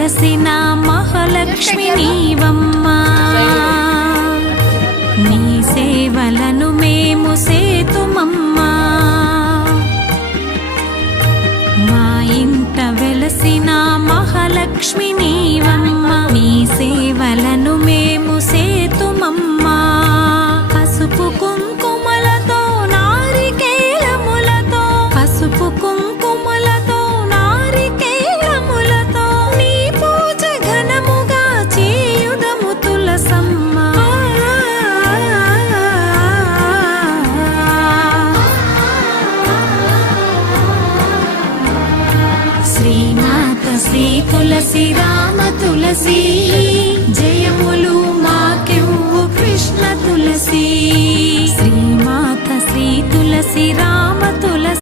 వెలసిన మహాలక్ష్మి నీవమ్మా, నీ సేవలను మేము సేతుమమ్మా. మా ఇంట వెలసిన మహాలక్ష్మి నీవమ్మా, నీ సేవలను మేము సేతుమమ్మా. పసుపు కుంకుమలతో నారికేలములతో, పసుపు కుంకుమలతో నారికేలములతో నీ పూజ ఘనముగా చేయుదము తులసమ్మ. శ్రీమాత శ్రీ తులసి రామ తులసి, జయములు మాకెవ్వు కృష్ణ తులసి. శ్రీమాత శ్రీ తులసి రామ తులసి.